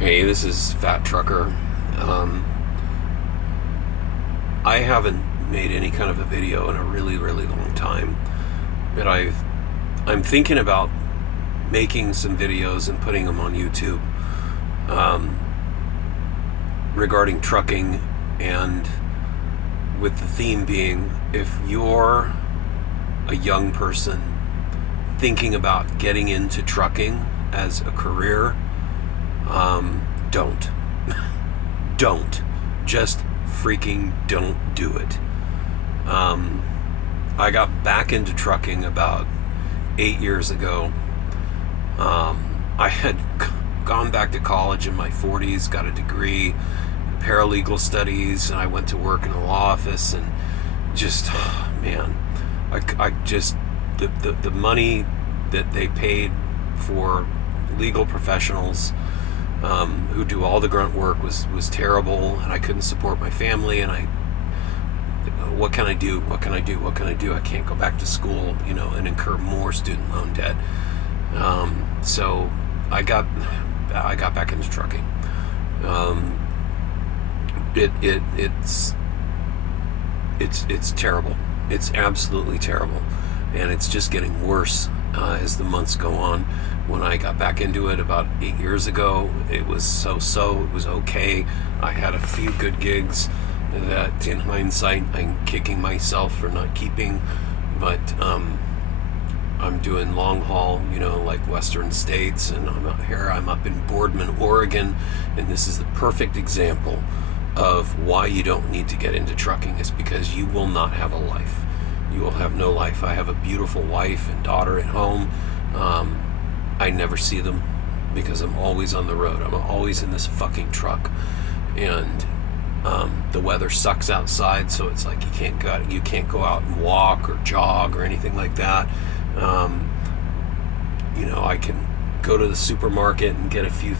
Hey, this is Fat Trucker. Um, I haven't made any kind of a video in a really, really long time, but I'm thinking about making some videos and putting them on YouTube um, regarding trucking, and with the theme being, if you're a young person thinking about getting into trucking as a career, don't. Don't. Just freaking don't do it. I got back into trucking about 8 years ago. I had gone back to college in my 40s, got a degree in paralegal studies, and I went to work in a law office, and just, man, I just, the money that they paid for legal professionals who do all the grunt work was terrible, and I couldn't support my family. And what can I do? What can I do? What can I do? I can't go back to school, and incur more student loan debt. So I got back into trucking. It's terrible. It's absolutely terrible, and it's just getting worse as the months go on. When I got back into it about 8 years ago, it was so-so. It was okay. I had a few good gigs that, in hindsight, I'm kicking myself for not keeping, but I'm doing long haul, like Western States, and I'm out here. I'm up in Boardman, Oregon, and this is the perfect example of why you don't need to get into trucking. Is because you will not have a life. You will have no life. I have a beautiful wife and daughter at home. I never see them because I'm always on the road. I'm always in this fucking truck, and the weather sucks outside, so it's like you can't go out and walk or jog or anything like that. I can go to the supermarket and get a few,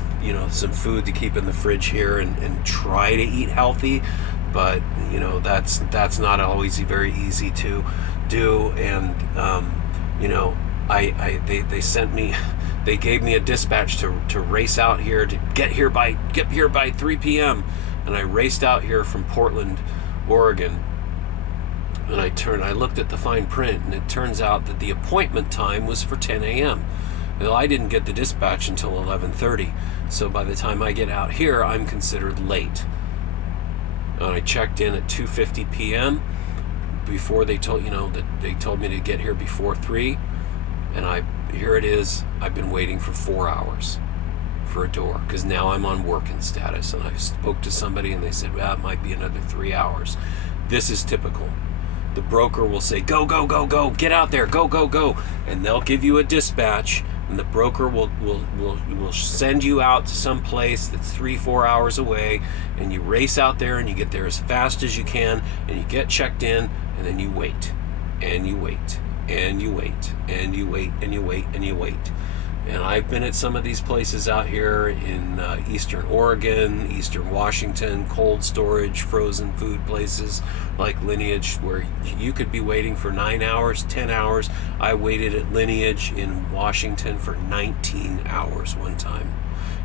some food to keep in the fridge here, and try to eat healthy, but that's not always very easy to do. And they gave me a dispatch to race out here, to get here by 3 p.m. and I raced out here from Portland, Oregon. And I looked at the fine print, and it turns out that the appointment time was for 10 a.m. Well, I didn't get the dispatch until 11:30, so by the time I get out here, I'm considered late. And I checked in at 2:50 p.m. before they told me to get here before 3, and here it is. I've been waiting for 4 hours for a door, because now I'm on working status, and I spoke to somebody, and they said, well, it might be another 3 hours. This is typical. The broker will say, go, go, go, go, get out there, go, go, go, and they'll give you a dispatch, and the broker will send you out to some place that's 3-4 hours away, and you race out there, and you get there as fast as you can, and you get checked in, and then you wait, and you wait, and you wait, and you wait, and you wait, and you wait. And I've been at some of these places out here in eastern Oregon, eastern Washington, cold storage, frozen food places like Lineage, where you could be waiting for 9 hours, 10 hours. I waited at Lineage in Washington for 19 hours one time.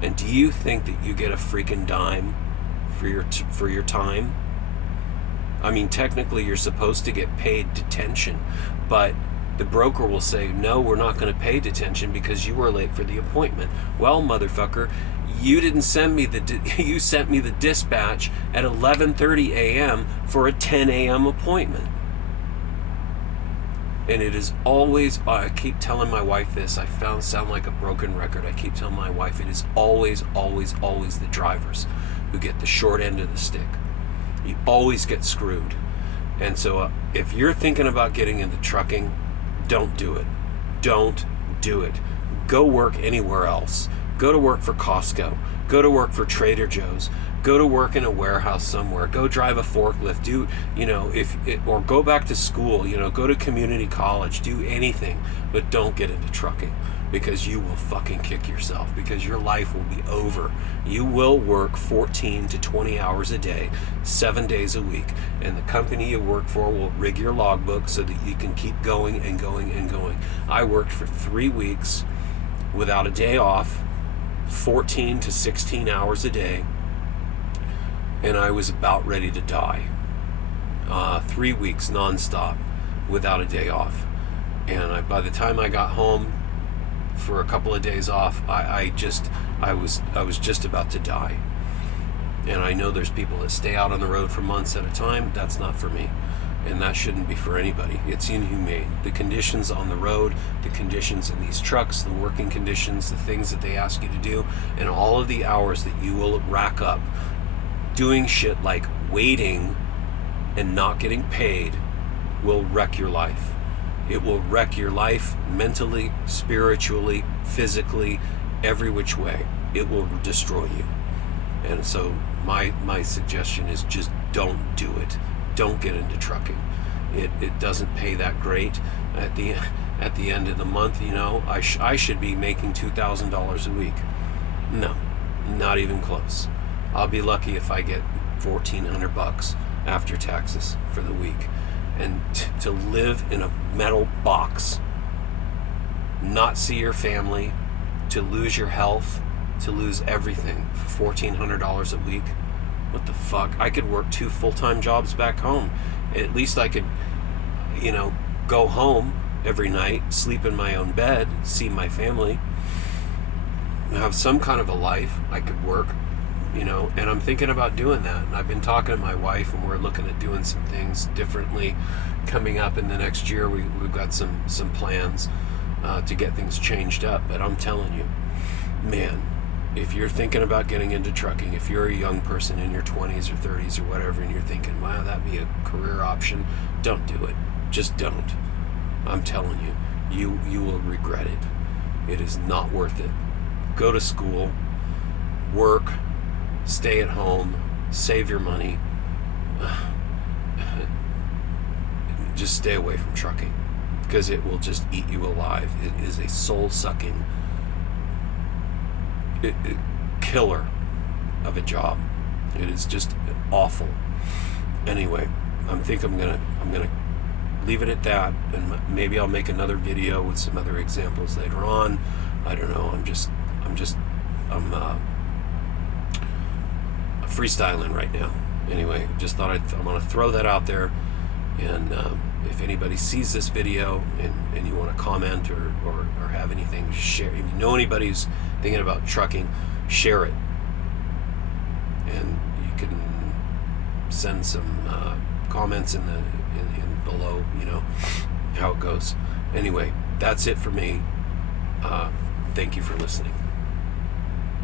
And do you think that you get a freaking dime for your time? I mean, technically you're supposed to get paid detention, but the broker will say, no, we're not going to pay detention because you were late for the appointment. Well, motherfucker, you didn't send me you sent me the dispatch at 11:30 a.m. for a 10 a.m. appointment. And it is always, I keep telling my wife this, I sound like a broken record. I keep telling my wife, it is always, always, always the drivers who get the short end of the stick. You always get screwed. And so if you're thinking about getting into trucking, don't do it. Don't do it. Go work anywhere else. Go to work for Costco. Go to work for Trader Joe's. Go to work in a warehouse somewhere. Go drive a forklift. Or go back to school. Go to community college. Do anything, but don't get into trucking, because you will fucking kick yourself, because your life will be over. You will work 14 to 20 hours a day, 7 days a week, and the company you work for will rig your logbook so that you can keep going and going and going. I worked for 3 weeks without a day off, 14 to 16 hours a day, and I was about ready to die. 3 weeks nonstop without a day off. And by the time I got home for a couple of days off, I was just about to die. And I know there's people that stay out on the road for months at a time. That's not for me. And that shouldn't be for anybody. It's inhumane. The conditions on the road, the conditions in these trucks, the working conditions, the things that they ask you to do, and all of the hours that you will rack up doing shit like waiting and not getting paid will wreck your life. It will wreck your life mentally, spiritually, physically, every which way. It will destroy you. And so my suggestion is just don't do it. Don't get into trucking. It doesn't pay that great. At the end of the month, I should be making $2,000 a week. No, not even close. I'll be lucky if I get $1,400 after taxes for the week. And to live in a metal box, not see your family, to lose your health, to lose everything for $1,400 a week. What the fuck? I could work 2 full-time jobs back home. At least I could, go home every night, sleep in my own bed, see my family, have some kind of a life. I could work, and I'm thinking about doing that. And I've been talking to my wife, and we're looking at doing some things differently coming up in the next year. We've got some plans to get things changed up. But I'm telling you, man, if you're thinking about getting into trucking, if you're a young person in your 20s or 30s or whatever, and you're thinking, wow, that'd be a career option, don't do it. Just don't. I'm telling you, you will regret it. It is not worth it. Go to school, work, stay at home, save your money. Just stay away from trucking, because it will just eat you alive. It is a soul-sucking killer of a job. It is just awful. Anyway, I'm gonna leave it at that, and maybe I'll make another video with some other examples later on. I don't know. I'm freestyling right now. Anyway, just thought I'm gonna throw that out there, and if anybody sees this video and you want to comment or have anything, share. If you know anybody who's thinking about trucking, share it, and you can send some comments in below, how it goes. Anyway, that's it for me. Thank you for listening.